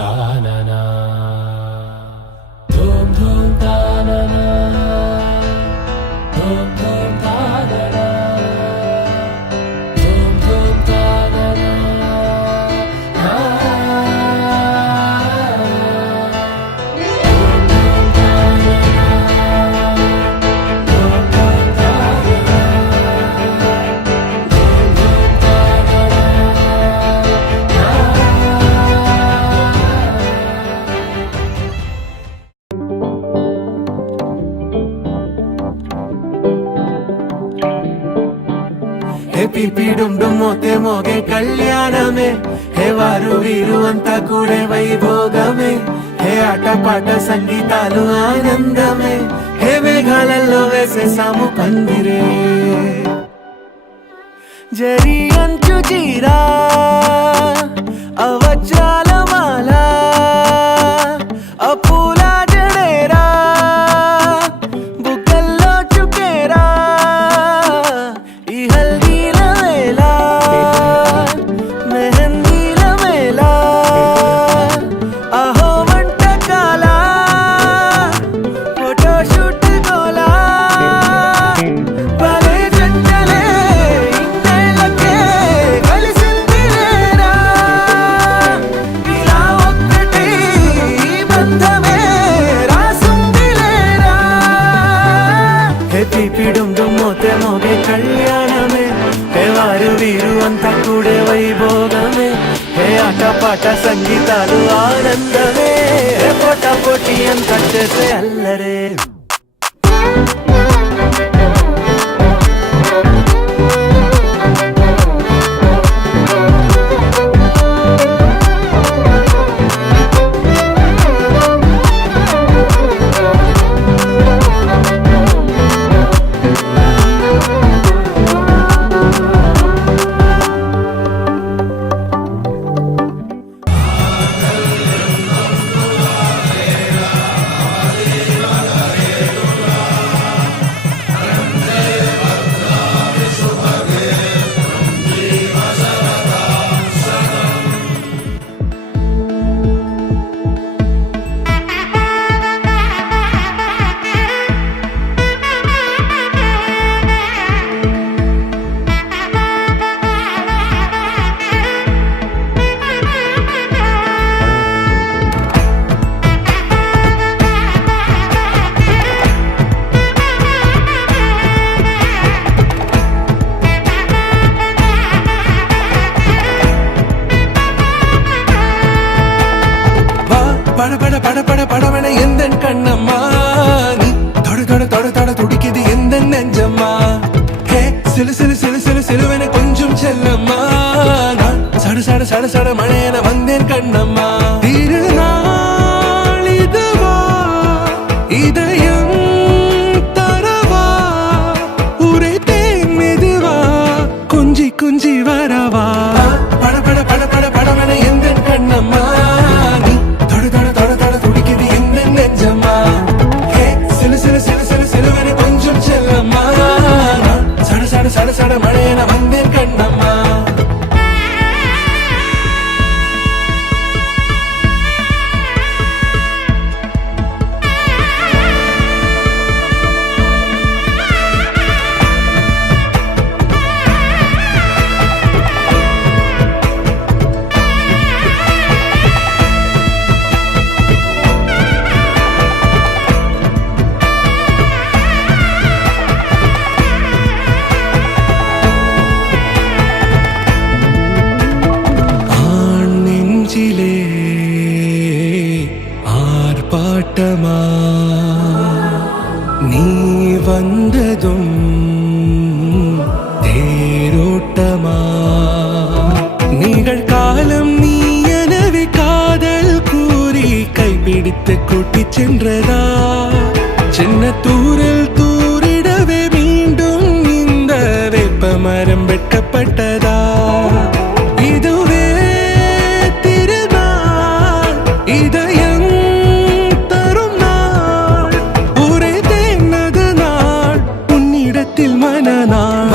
தானனா தூம் தூம் தானனா தூம் தூம் தானனா தூம் தூம் தானனா PP డుమ్ డుమ్ Mothe మోగే కళ్యాణమే హే వారు వీరు అంతా కూడే వైభోగమే హే ఆటపాట సంగీతాలు ఆనందమే హే మేఘాలలో వేసేసాము పందిరే జరి అంచు చీరా అవచ్చాల మాల అపూల జడేరా బుగ్గల్లో చుకేరా ఈ హల్దీల వేళ మెహందీల మేళ అహో వంటకాల ఫోటోషూట్ గోలా భలే జంటలే ఇన్నేళ్ళకే కలిసిందిలేరా ఇలా ఒక్కటి బంధమే రాసుందిలేరా హే పిపి డుమ్ డుమ్ మోతే మోగే కళ్యాణమే హే వారు వీరు అంతా కూడే వైభోగమే హే ఆటపాట సంగీతాలు ఆనందమే హే పోటా పోటీ అంతా చేసే అల్లరే படபட எந்தன் கண்ணம்மா நீ தொட தொட தொட தொட துடிக்குது எந்தன் நெஞ்சம்மா ஹே சிலு சிலு சிலு சிலு சிலுவென கொஞ்சம் செல்லம்மா நான் சட சட சட சட மழையென வந்தேன் கண்ணம்மா திருநாள் இதுவா இதயம் தரவா உரைத்தேன் மெதுவா குஞ்சி குஞ்சி வரவா படபட படபட படவென எந்தன் கண்ணம்மா நீ தொட தொட தொட தொட துடிக்குது எந்தன் நெஞ்சம்மா ஹே சிலு சிலு சிலு சிலு சிலுவென கொஞ்சம் செல்லம்மா நான் சட சட சட சட மழையென வந்தேன் கண்ணம்மா ஆர்ப்பாட்டமா நீ வந்ததும் தேரோட்டமா நிகழ்காலம் நீ எனவே காதல் கூறி கைப்பிடித்து கூட்டிச் சென்றதா சின்ன தூரில் தூரிடவே மீண்டும் இந்த வேப்ப மரம் வெட்கப்பட்டதா இதுவே திருநாள் இதயம் தரும் நாள் ஒரே தேனது நாள் உன்னிடத்தில் மனநாள்